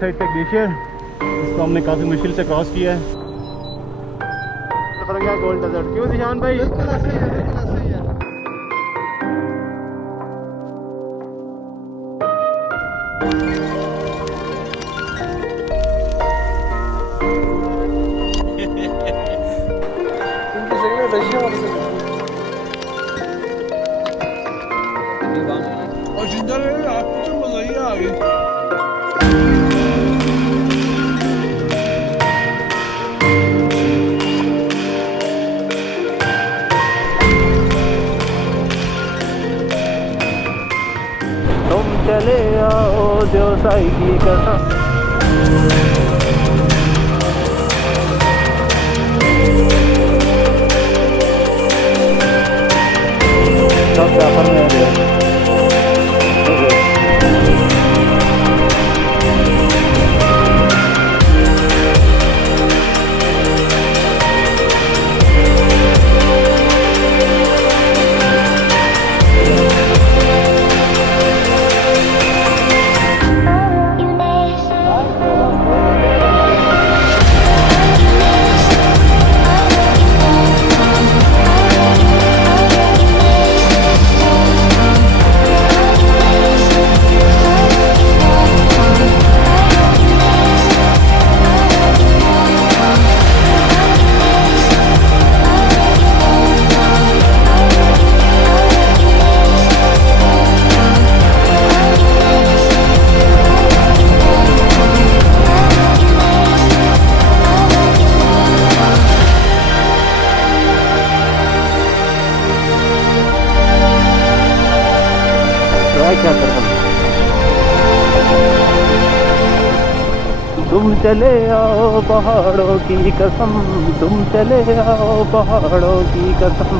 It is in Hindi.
साइड पे ग्लेशियर, इसको हमने काफ़ी मुश्किल से क्रॉस किया है। गोल्ड डेजर्ट क्यों निशान भाई? बिल्कुल ऐसे ही है, बिल्कुल ऐसे ही है। इनकी जगह रशिया वाले से और जिंदा रहे आपको तो मजा ही आ गई। तुम चले आओ जो साई की कसम। सब सफर में है। क्या करता तुम चले आओ पहाड़ों की कसम, तुम चले आओ पहाड़ों की कसम।